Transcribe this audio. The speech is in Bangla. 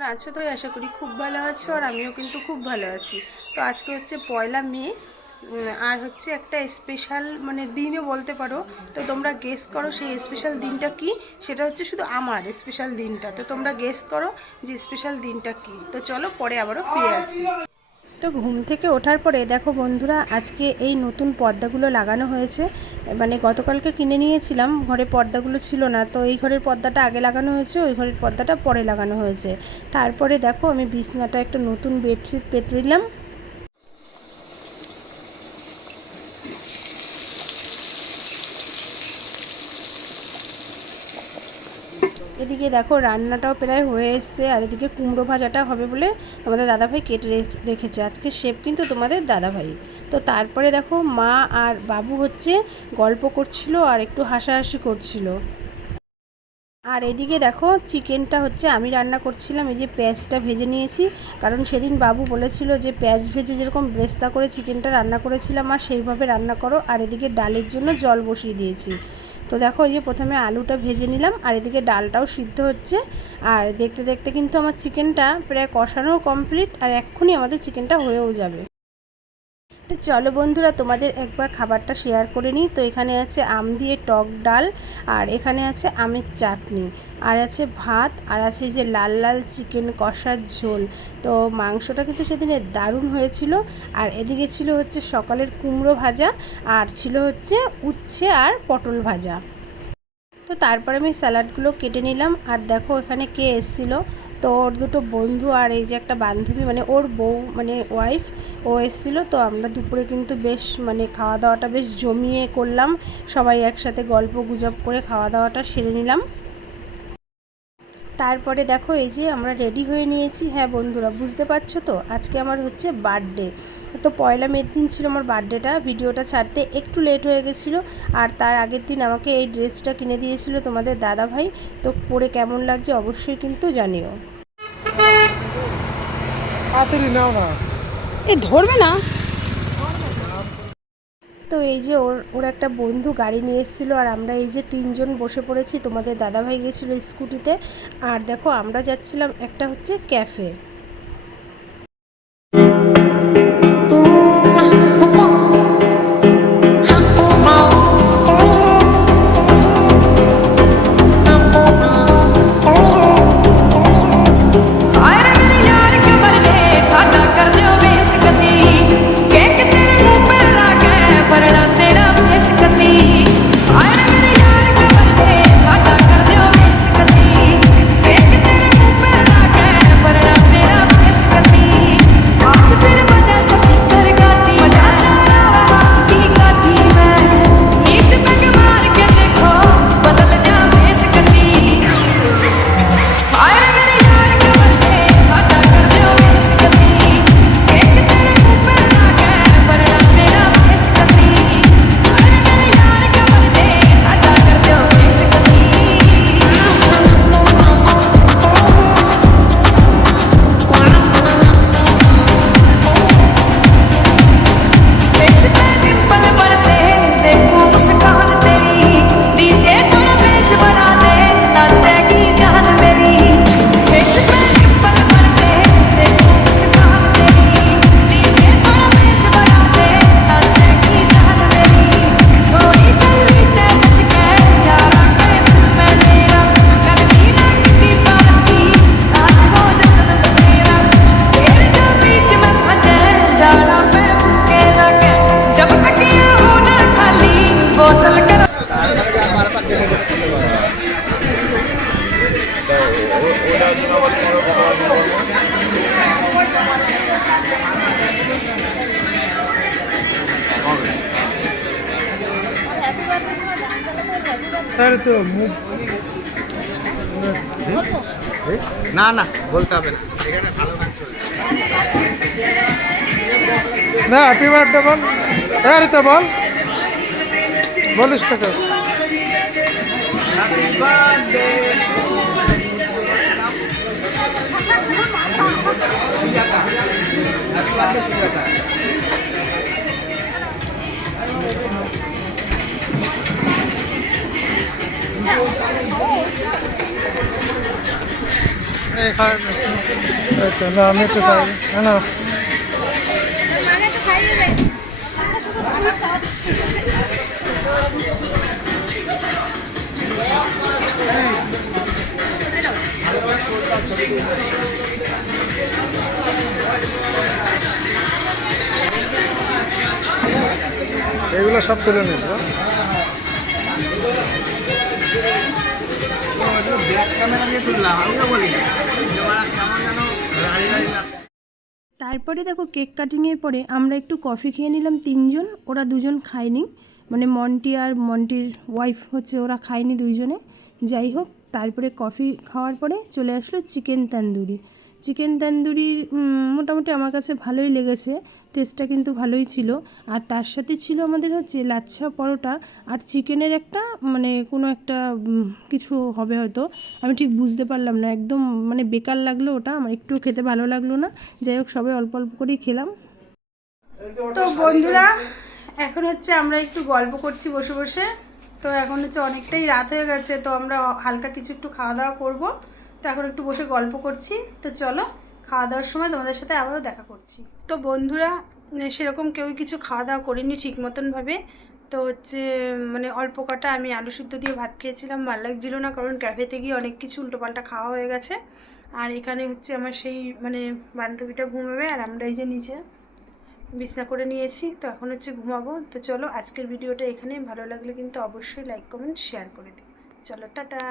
আছো তো? আশা করি খুব ভালো আছো, আর আমিও কিন্তু খুব ভালো আছি। তো আজকে হচ্ছে 1লা মে, আর হচ্ছে একটা স্পেশাল মানে দিনও বলতে পারো। তো তোমরা গেস করো সেই স্পেশাল দিনটা কি। সেটা হচ্ছে শুধু আমার স্পেশাল দিনটা। তো তোমরা গেস করো যে স্পেশাল দিনটা কি। তো চলো পরে আবারও ফিরে আসি। তো ঘুম থেকে ওঠার পরে দেখো বন্ধুরা, আজকে এই নতুন পর্দাগুলো লাগানো হয়েছে। মানে গতকালকে কিনে নিয়েছিলাম, ঘরে পর্দাগুলো ছিল না, তো এই ঘরের পর্দাটা আগে লাগানো হয়েছে, ওই ঘরের পর্দাটা পরে লাগানো হয়েছে। তারপরে দেখো আমি বিছনাটা একটা নতুন বেডশিট পেতে দিলাম। এদিকে দেখো রান্নাটাও প্রায় হয়ে এসছে, আর এদিকে কুমড়ো ভাজাটা হবে বলে তোমাদের দাদাভাই কেটে রেখেছে। আজকে শেফ কিন্তু তোমাদের দাদাভাই। তো তারপরে দেখো মা আর বাবু হচ্ছে গল্প করছিল আর একটু হাসাহাসি করছিল। আর এদিকে দেখো চিকেনটা হচ্ছে আমি রান্না করছিলাম। এই যে পেঁয়াজটা ভেজে নিয়েছি, কারণ সেদিন বাবু বলেছিল যে পেঁয়াজ ভেজে যেরকম ব্রেস্তা করে চিকেনটা রান্না করেছিলাম আর সেইভাবে রান্না করো। আর এদিকে ডালের জন্য জল বসিয়ে দিয়েছি। তো দেখো এই যে প্রথমে আলুটা ভেজে নিলাম, আর এদিকে ডালটাও সিদ্ধ হচ্ছে। আর দেখতে দেখতে কিন্তু আমার চিকেনটা প্রায় কষানো কমপ্লিট, আর এক্ষুনি আমাদের চিকেনটা হয়েও যাবে। তো চলো বন্ধুরা, তোমাদের একবার খাবারটা শেয়ার করে নিই। তো এখানে আছে আম দিয়ে টক ডাল, আর এখানে আছে আমের চাটনি, আর আছে ভাত, আর আছে যে লাল লাল চিকেন কষার ঝোল। তো মাংসটা কিন্তু সেদিনে দারুণ হয়েছিল। আর এদিকে ছিল হচ্ছে সকালের কুমড়ো ভাজা, আর ছিল হচ্ছে উচ্ছে আর পটল ভাজা। তো তারপরে আমি স্যালাডগুলো কেটে নিলাম। আর দেখো এখানে কে এসেছিল, তো ওর দুটো বন্ধু আর এই যে একটা বান্ধবী, মানে ওর বউ মানে ওয়াইফ, ও এসেছিলো। তো আমরা দুপুরে কিন্তু বেশ মানে খাওয়া দাওয়াটা বেশ জমিয়ে করলাম, সবাই একসাথে গল্প গুজব করে খাওয়া দাওয়াটা সেরে নিলাম। তারপরে দেখো এই যে আমরা রেডি হয়ে নিয়েছি। হ্যাঁ বন্ধুরা, বুঝতে পারছো তো আজকে আমার হচ্ছে বার্থডে। তো 1লা মের দিন ছিল আমার বার্থডেটা। ভিডিওটা ছাড়তে একটু লেট হয়ে গেছিলো। আর তার আগের দিন আমাকে এই ড্রেসটা কিনে দিয়েছিল তোমাদের দাদাভাই। তো পরে কেমন লাগছে অবশ্যই কিন্তু জানিও। এ ধরবে না। তো এই যে ওর ওর একটা বন্ধু গাড়ি নিয়ে এসেছিলো, আর আমরা এই যে 3জন বসে পড়েছি। তোমাদের দাদাভাই গেছিলো স্কুটিতে, আর দেখো আমরা যাচ্ছিলাম একটা হচ্ছে ক্যাফে। তো মুখ না না বলতে হবে না, এখানে ভালো গান চলছে না। হ্যাপি বার্থডে বল, হ্যাঁ তো বল, বলিস তো হ্যাপি বার্থডে। এই খায় এই তো না আমি একটু খাই হ্যাঁ না এগুলো সব তুলে নিস তারপরে দেখো কেক কাটিংয়ের পরে আমরা একটু কফি খেয়ে নিলাম তিনজন, ওরা দুজন খায়নি, মানে মন্টি আর মন্টির ওয়াইফ হচ্ছে, ওরা খায়নি দুইজনে। যাই হোক, তারপরে কফি খাওয়ার পরে চলে আসলো চিকেন তন্দুরি। চিকেন তন্দুরি মোটামুটি আমার কাছে ভালোই লেগেছে, টেস্টটা কিন্তু ভালোই ছিল। আর তার সাথে ছিল আমাদের হচ্ছে লাচ্ছা পরোটা আর চিকেনের একটা মানে কোনো একটা কিছু হবে হয়তো, আমি ঠিক বুঝতে পারলাম না, একদম মানে বেকার লাগলো ওটা, আমার একটু খেতে ভালো লাগলো না। যাই হোক, সবাই অল্প অল্প করেই খেলাম। তো বন্ধুরা, এখন হচ্ছে আমরা একটু গল্প করছি বসে বসে। তো এখন হচ্ছে অনেকটাই রাত হয়ে গেছে, তো আমরা হালকা কিছু একটু খাওয়া দাওয়া করবো। তো এখন একটু বসে গল্প করছি। তো চলো, খাওয়া দাওয়ার সময় তোমাদের সাথে আবারও দেখা করছি। তো বন্ধুরা, সেরকম কেউই কিছু খাওয়া দাওয়া করিনি ঠিক মতনভাবে। তো হচ্ছে মানে অল্প কটা আমি আলু সিদ্ধ দিয়ে ভাত খেয়েছিলাম, ভালো লাগছিল না, কারণ ক্যাফেতে গিয়ে অনেক কিছু উল্টোপাল্টা খাওয়া হয়ে গেছে। আর এখানে হচ্ছে আমার সেই মানে বান্ধবীটা ঘুমাবে, আর আমরা এই যে নিচে বিছনা করে নিয়েছি। তো এখন হচ্ছে ঘুমাবো। তো চলো, আজকের ভিডিওটা এখানে, ভালো লাগলে কিন্তু অবশ্যই লাইক কমেন্ট শেয়ার করে দিও। চলো, টাটা।